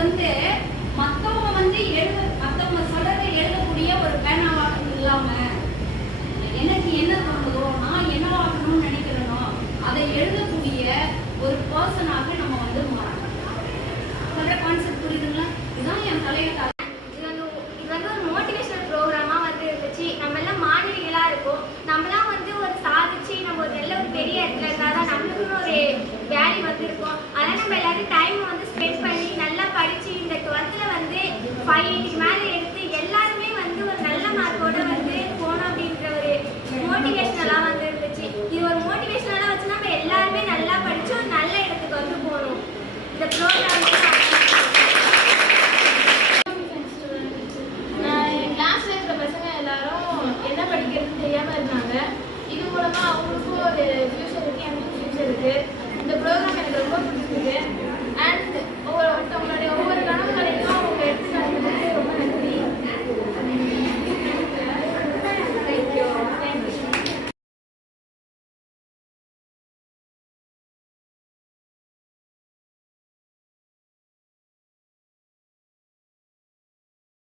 வந்து மற்றவங்க சொல்றதை எழுதக்கூடிய ஒரு பேனாவாக இல்லாம எனக்கு என்ன தோணுதோ நான் என்ன ஆகணும்னு நினைக்கிறேனோ அதை எழுதக்கூடிய ஒரு பர்சனாக நம்ம வந்து மாறணும். சொல்ற கான்செப்ட் புரியுதுங்களா? இதுதான் என் தலையில இது வந்து ஒரு மோட்டிவேஷனல் ப்ரோக்ராமா வந்து இருந்துச்சு. நம்ம எல்லாம் மாணவிகளா இருக்கோம். நம்மளாம் வந்து ஒரு சாதிச்சு நம்ம ஒரு நல்ல ஒரு பெரிய இடத்துல இருந்தாதான் நம்மளுக்குன்னு ஒரு வேல்யூ வந்து இருக்கும். அதனால நம்ம எல்லாரும் டைம் வந்து ஸ்பெண்ட் பண்ணி நல்லா படிச்சு இந்த 12th வந்து 580 மேலே எடுத்து எல்லாருமே வந்து ஒரு நல்ல மார்க்கோட வந்து போகணும் அப்படின்ற ஒரு மோட்டிவேஷனலாக வந்து இருந்துச்சு. இது ஒரு மோட்டிவேஷனலாக வச்சு நம்ம எல்லாருமே நல்லா படிச்சு ஒரு நல்ல இடத்துக்கு வந்து போகணும். இந்த ப்ரோக்ராம் கிளாஸ்ல இருக்கிற பசங்க எல்லாரும் என்ன படிக்கிறதுன்னு தெரியாம இருந்தாங்க. இது மூலமா அவங்களுக்கும் ஒரு ஃபியூச்சர் இருக்கு, எனக்கும் ஃபியூச்சர் இருக்கு. இந்த ப்ரோக்ராம் எனக்கு ரொம்ப பிடிச்சிருக்கு. அண்ட் ஒருத்தவங்களுடைய